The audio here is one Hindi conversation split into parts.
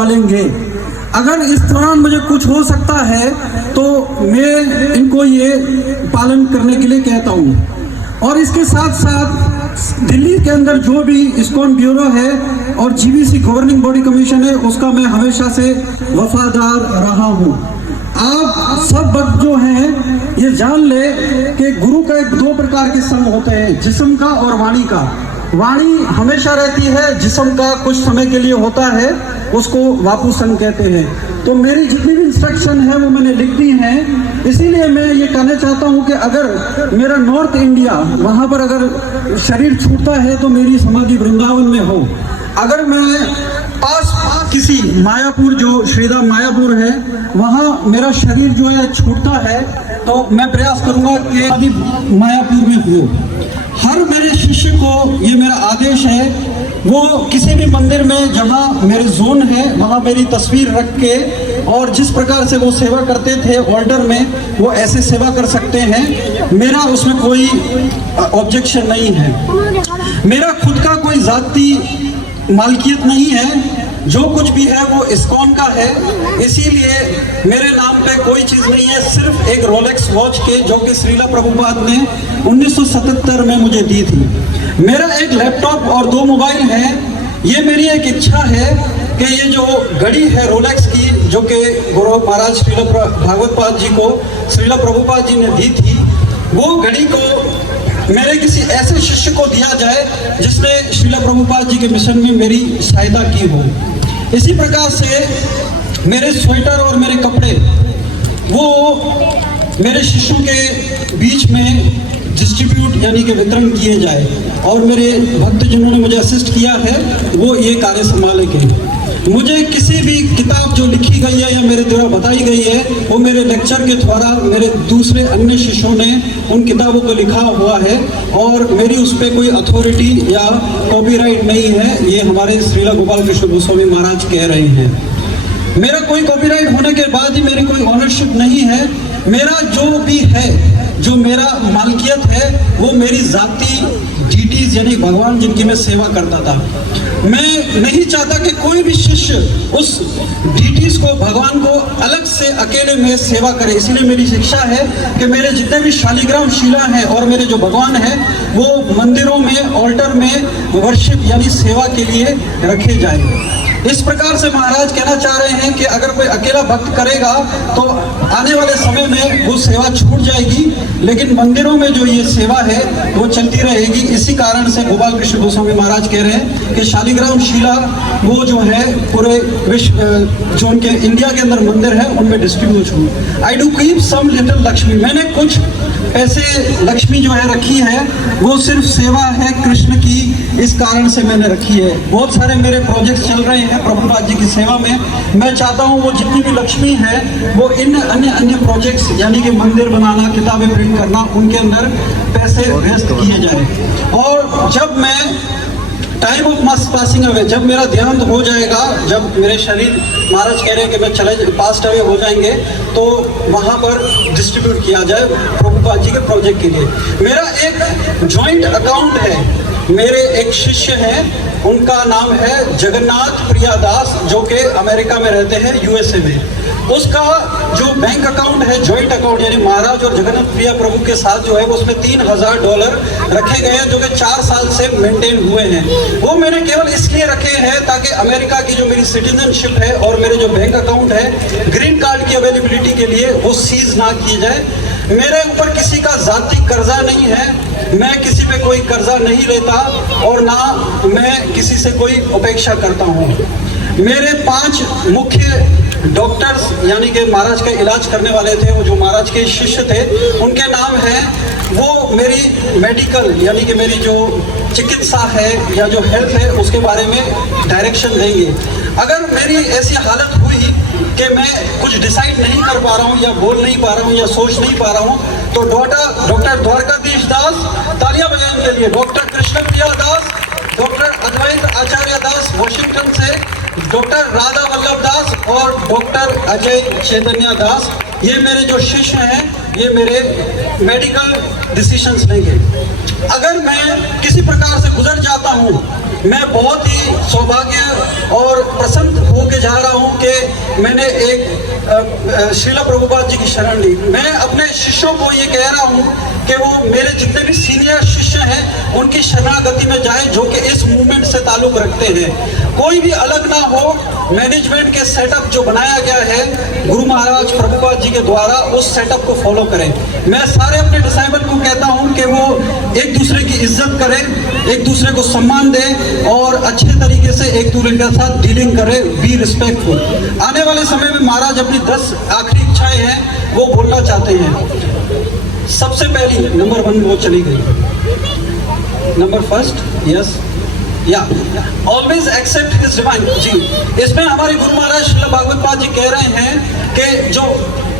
संभालेंगे। अगर इस दौरान मुझे कुछ हो सकता है तो मैं इनको ये पालन करने के लिए कहता हूँ। और इसके साथ साथ दिल्ली के अंदर जो भी इस्कॉन ब्यूरो है और जीबीसी गवर्निंग बॉडी कमीशन है, उसका मैं हमेशा से वफादार रहा हूँ। आप सब वक्त जो हैं ये जान ले कि गुरु का एक दो प्रकार के संग होते हैं, जिस्म का और वाणी का। वाणी हमेशा रहती है, जिस्म का कुछ समय के लिए होता है, उसको वापु संग कहते हैं। तो मेरी जितनी भी इंस्ट्रक्शन है वो मैंने लिख दी हैं। इसीलिए मैं ये कहना चाहता हूँ कि अगर मेरा नॉर्थ इंडिया वहाँ पर अगर शरीर छूटता है तो मेरी समाधि वृंदावन में हो। अगर मैं पास किसी मायापुर, जो श्रीधाम मायापुर है, वहाँ मेरा शरीर जो है छूटता है तो मैं प्रयास करूँगा कि अभी मायापुर में हो। हर मेरे शिष्य को ये मेरा आदेश है, वो किसी भी मंदिर में जहाँ मेरे जोन है वहाँ मेरी तस्वीर रख के, और जिस प्रकार से वो सेवा करते थे ऑर्डर में, वो ऐसे सेवा कर सकते हैं। मेरा उसमें कोई ऑब्जेक्शन नहीं है। मेरा खुद का कोई जाती मालकियत नहीं है, जो कुछ भी है वो इस्कॉन का है। इसीलिए मेरे नाम पे कोई चीज़ नहीं है, सिर्फ एक रोलेक्स वॉच के, जो कि श्रीला प्रभुपाद ने 1977 में मुझे दी थी। मेरा एक लैपटॉप और 2 मोबाइल हैं। ये मेरी एक इच्छा है कि ये जो घड़ी है रोलेक्स की, जो कि गुरु महाराज श्रीला भागवत पाद जी को श्रीला प्रभुपाद जी ने दी थी, वो घड़ी को मेरे किसी ऐसे शिष्य को दिया जाए जिसने श्रीला प्रभुपाद जी के मिशन में मेरी सहायता की हो। इसी प्रकार से मेरे स्वेटर और मेरे कपड़े वो मेरे शिष्यों के बीच में डिस्ट्रीब्यूट यानी कि वितरण किए जाए, और मेरे भक्त जिन्होंने मुझे असिस्ट किया है वो ये कार्य संभालेंगे। मुझे किसी भी किताब जो लिखी गई है या मेरे द्वारा बताई गई है, वो मेरे लेक्चर के द्वारा मेरे दूसरे अन्य शिष्यों ने उन किताबों को लिखा हुआ है, और मेरी उस पर कोई अथॉरिटी या कॉपीराइट नहीं है। ये हमारे श्रीला गोपाल कृष्ण गोस्वामी महाराज कह रहे हैं। मेरा कोई कॉपीराइट होने के बाद ही मेरी कोई ऑनरशिप नहीं है। मेरा जो भी है, जो मेरा मालकियत है, वो मेरी जाति डीटीज यानी भगवान जिनकी मैं सेवा करता था। मैं नहीं चाहता कि कोई भी शिष्य उस डीटीज को, भगवान को अलग से अकेले में सेवा करे। इसीलिए मेरी शिक्षा है कि मेरे जितने भी शालिग्राम शिला हैं और मेरे जो भगवान हैं वो मंदिरों में, ऑल्टर में वर्शिप यानी सेवा के लिए रखे जाए। इस प्रकार से महाराज कहना चाह रहे हैं कि अगर कोई अकेला भक्त करेगा तो आने वाले समय में वो सेवा छूट जाएगी, लेकिन मंदिरों में जो ये सेवा है वो चलती रहेगी। इसी कारण से गोपाल कृष्ण गोस्वामी महाराज कह रहे हैं कि शालिग्राम शिला वो जो है पूरे विश्व, जो उनके इंडिया के अंदर मंदिर है, उनमें डिस्ट्रीब्यूट हो। I do keep some little Lakshmi, मैंने कुछ पैसे लक्ष्मी जो है रखी है, वो सिर्फ सेवा है कृष्ण की, इस कारण से मैंने रखी है। बहुत सारे मेरे प्रोजेक्ट्स चल रहे हैं प्रभुपाद जी की सेवा में। मैं चाहता हूँ वो जितनी भी लक्ष्मी है वो इन अन्य प्रोजेक्ट्स यानी कि मंदिर बनाना, किताबें प्रिंट करना, उनके अंदर पैसे वेस्ट किए जाए। और जब मैं time of mass passing away, जब मेरा देहांत हो जाएगा, जब मेरे शरीर, महाराज कह रहे हैं कि मैं पास्ट अवे हो जाएंगे, तो वहाँ पर डिस्ट्रीब्यूट किया जाए प्रभुपाद जी के प्रोजेक्ट के लिए। मेरा एक जॉइंट अकाउंट है, मेरे एक शिष्य हैं, उनका नाम है जगन्नाथ प्रिया दास, जो कि अमेरिका में रहते हैं, यूएसए में। उसका जो बैंक अकाउंट है, जॉइंट अकाउंट, यानी महाराज और जगन्नाथ प्रिया प्रभु के साथ जो है वो उसमें $3000 रखे गए हैं, जो कि 4 साल से मेंटेन हुए हैं। वो मैंने केवल इसलिए रखे हैं ताकि अमेरिका की जो मेरी सिटीजनशिप है और मेरे जो बैंक अकाउंट है ग्रीन कार्ड की अवेलेबिलिटी के लिए, वो सीज ना किए जाए। मेरे ऊपर किसी का जाति कर्जा नहीं है, मैं किसी पे कोई कर्जा नहीं लेता और ना मैं किसी से कोई अपेक्षा करता हूँ। मेरे 5 मुख्य डॉक्टर्स यानी कि महाराज का इलाज करने वाले थे, वो जो महाराज के शिष्य थे, उनके नाम हैं, वो मेरी मेडिकल यानी कि मेरी जो चिकित्सा है या जो हेल्थ है उसके बारे में डायरेक्शन देंगे। अगर मेरी ऐसी हालत हुई कि मैं कुछ डिसाइड नहीं कर पा रहा हूँ या बोल नहीं पा रहा हूँ या सोच नहीं पा रहा हूँ, तो डॉक्टर द्वारकाधीश दास, तालियां बजाने के लिए, डॉक्टर कृष्ण प्रिया दास, डॉक्टर अद्वैत आचार्य दास वॉशिंगटन से, डॉक्टर राधा वल्लभ दास और डॉक्टर अजय चैतन्य दास, ये मेरे जो शिष्य हैं, ये मेरे मेडिकल डिसीजंस लेंगे। अगर मैं किसी प्रकार से गुजर जाता हूँ, मैं बहुत ही सौभाग्य और प्रसन्न होके जा रहा मैंने एक श्रीला प्रभुपाद जी की शरण ली। मैं अपने शिष्यों को ये कह रहा हूँ कि वो मेरे जितने भी सीनियर शिष्य हैं उनकी शरणागति में जाएं, जो कि इस मूवमेंट से ताल्लुक रखते हैं। कोई भी अलग ना हो, मैनेजमेंट के सेटअप जो बनाया गया है गुरु महाराज प्रभुपाद जी के द्वारा, उस सेटअप को फॉलो करें। मैं सारे अपने डिसाइबल को कहता हूँ कि वो एक दूसरे की इज्जत करें, एक दूसरे को सम्मान दें और अच्छे तरीके से एक दूसरे के साथ डीलिंग करें, बी रिस्पेक्टफुल। आने वाले समय में महाराज अपनी 10 आखिरी इच्छाएं हैं वो बोलना चाहते हैं। सबसे पहली नंबर 1 वो चली गई। नंबर फर्स्ट, यस या ऑलवेज एक्सेप्ट हिज डिवाइन जी। इसमें हमारे गुरु महाराज श्रीला भागवत पाद जी कह रहे हैं कि जो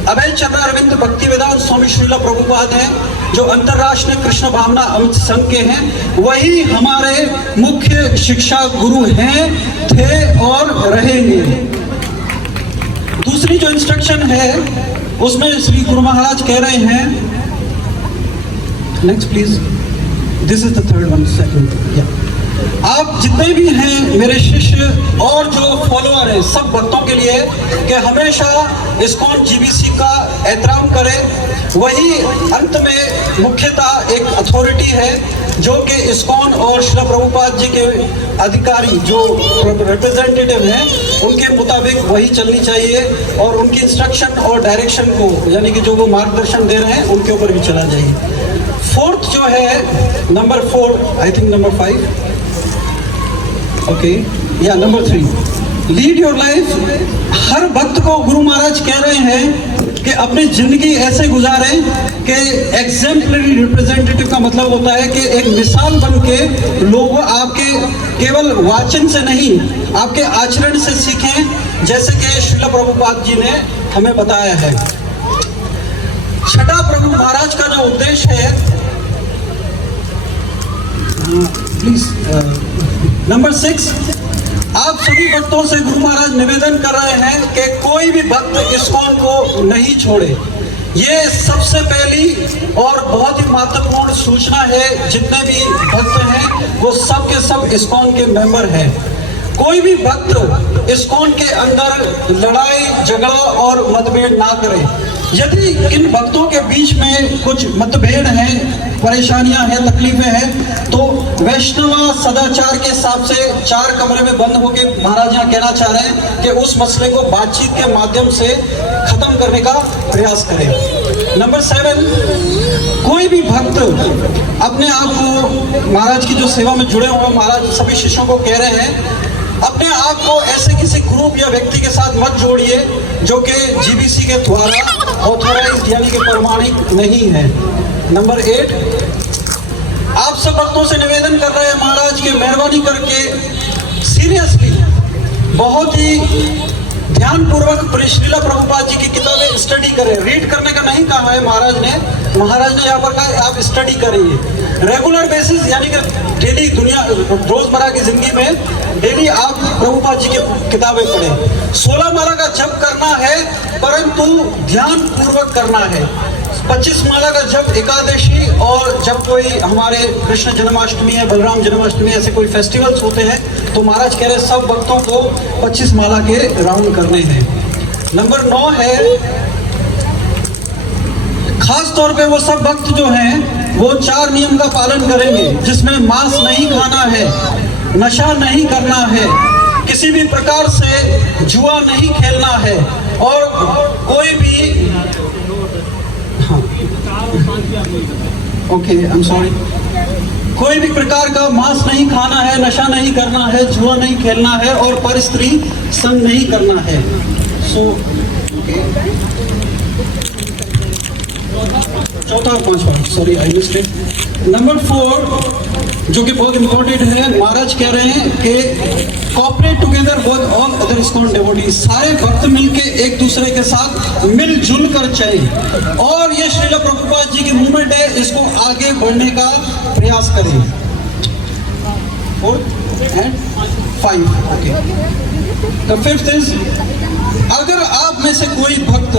अभय चंद्र अरविंद भक्ति वेदांत स्वामी श्रीला प्रभुपाद हैं, जो अंतरराष्ट्रीय कृष्ण भावना अमित संघ के हैं, वही हमारे मुख्य शिक्षा गुरु हैं, थे और रहेंगे। दूसरी जो इंस्ट्रक्शन है उसमें श्री गुरु महाराज कह रहे हैं, next please, this is the third one, second या आप जितने भी हैं मेरे शिष्य और जो फॉलोअर हैं, सब भक्तों के लिए कि हमेशा इस्कॉन जीबीसी का एहतराम करें। वही अंत में मुख्यतः एक अथॉरिटी है जो कि इस्कॉन और श्रीला प्रभुपाद जी के अधिकारी जो रिप्रेजेंटेटिव हैं उनके मुताबिक वही चलनी चाहिए और उनकी इंस्ट्रक्शन और डायरेक्शन को, यानी कि जो वो मार्गदर्शन दे रहे हैं उनके ऊपर भी चला जाए। फोर्थ जो है number 4, I think number 5, okay या नंबर 3, लीड योर लाइफ। हर भक्त को गुरु महाराज कह रहे हैं कि अपनी जिंदगी ऐसे गुजारें कि एग्जेम्पलरी रिप्रेजेंटेटिव का मतलब होता है कि एक मिसाल बन के लोग आपके केवल वाचन से नहीं आपके आचरण से सीखें, जैसे कि श्रीला प्रभुपाद जी ने हमें बताया है। छठा प्रभु महाराज का जो उद्देश्य है, प्लीज नंबर 6, आप सभी भक्तों से गुरु महाराज निवेदन कर रहे हैं कि कोई भी भक्त इस्कॉन को नहीं छोड़े। ये सबसे पहली और बहुत ही महत्वपूर्ण सूचना है। जितने भी भक्त हैं वो सब के सब इस्कॉन के मेंबर हैं। कोई भी भक्त इस्कॉन के अंदर लड़ाई झगड़ा और मतभेद ना करे। यदि इन भक्तों के बीच में कुछ मतभेद हैं, परेशानियां हैं, तकलीफें हैं, तो वैष्णव सदाचार के हिसाब से 4 कमरे में बंद होकर महाराज यहाँ कहना चाह रहे हैं कि उस मसले को बातचीत के माध्यम से खत्म करने का प्रयास करें। नंबर 7, कोई भी भक्त अपने आप को महाराज की जो सेवा में जुड़े हुए महाराज सभी शिष्यों को कह रहे हैं, अपने आप को ऐसे किसी ग्रुप या व्यक्ति के साथ मत जोड़िए जो कि जीबीसी के द्वारा ऑथोराइज्ड यानी कि प्रमाणित नहीं है। नंबर 8, आप सब भक्तों से निवेदन कर रहे हैं महाराज की मेहरबानी करके सीरियसली बहुत ही ध्यानपूर्वक श्रीला प्रभुपाद जी की किताबें स्टडी करें। रीड करने का नहीं कहा है महाराज ने यहाँ पर कहा आप स्टडी करिए रेगुलर बेसिस, यानी कि डेली दुनिया रोजमर्रा की जिंदगी में डेली आप प्रभुपाद जी की किताबें पढ़ें। 16 माला का जप करना है परंतु ध्यान पूर्वक करना है। 25 माला का जप एकादशी और जब कोई हमारे कृष्ण जन्माष्टमी है, बलराम जन्माष्टमी, ऐसे कोई फेस्टिवल्स होते हैं तो महाराज कह रहे हैं सब भक्तों को 25 माला के राउंड करने हैं। नंबर 9 है, खास तौर पे वो सब भक्त जो हैं वो 4 नियम का पालन करेंगे, जिसमें मांस नहीं खाना है, नशा नहीं करना है, किसी भी प्रकार से जुआ नहीं खेलना है और कोई भी ओके आई एम सॉरी, कोई भी प्रकार का मांस नहीं खाना है, नशा नहीं करना है, जुआ नहीं खेलना है और पर स्त्री संग नहीं करना है। सो चौथा और पांचवा, sorry I missed it. Number 4 जो कि बहुत इंपॉर्टेंट है, महाराज कह रहे हैं कि cooperate together with all other ISKCON devotees. सारे भक्त मिलके एक दूसरे के साथ मिलजुल कर चले और ये श्रीला प्रभुपाद जी की मूवमेंट है, इसको आगे बढ़ने का प्रयास करें। 4 and 5 okay. The 5th is, अगर आप में से कोई भक्त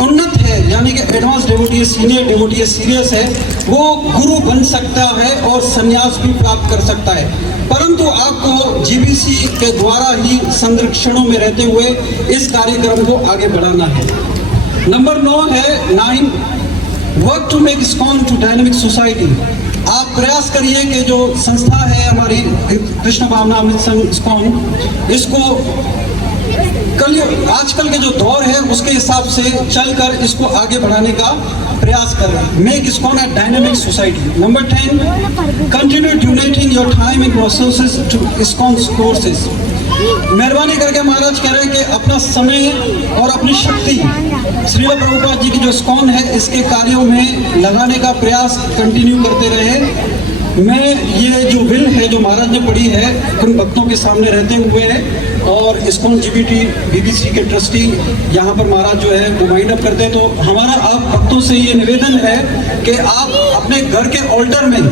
उन्नत है, यानी कि एडवांस डिवोटी है, सीनियर डिवोटी है, सीरियस है, वो गुरु बन सकता है और संन्यास भी प्राप्त कर सकता है। परंतु आपको जीबीसी के द्वारा ही संरक्षणों में रहते हुए इस कार्यक्रम को आगे बढ़ाना है। नंबर 9 है 9 work to make ISKCON to dynamic society. आप प्रयास करिए कि जो संस्था है हमारी कृष्ण भावनामृत संघ इस्कॉन, इसको आजकल के जो दौर है उसके हिसाब से चलकर इसको आगे बढ़ाने का प्रयास करें। Make ISKCON a dynamic society. Number 10 continue donating your time and resources to ISKCON courses. मेहरबानी करके महाराज कह रहे हैं कि अपना समय और अपनी शक्ति श्रील प्रभुपाद जी की जो इस्कॉन है इसके कार्यों में लगाने का प्रयास कंटिन्यू करते रहे। मैं ये जो विल है जो महाराज ने पढ़ी है उन भक्तों के सामने रहते हुए और इस्कॉन जीबीटी बीबीसी के ट्रस्टी यहाँ पर महाराज जो है वो वाइंड अप करते हैं, तो हमारा आप भक्तों से ये निवेदन है कि आप अपने घर के ऑल्टर में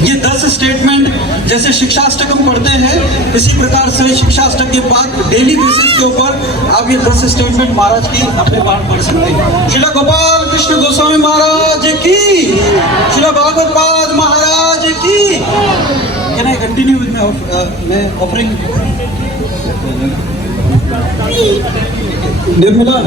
ये 10 स्टेटमेंट जैसे शिक्षाष्टकम पढ़ते हैं इसी प्रकार से शिक्षाष्टक के बाद डेली बेसिस के ऊपर आप ये 10 स्टेटमेंट महाराज की अपने बाहर पढ़ सकते हैं। श्रील गोपाल कृष्ण गोस्वामी महाराज की, श्रील भागवत पाद महाराज की। Can I continue with my offering? Nirmala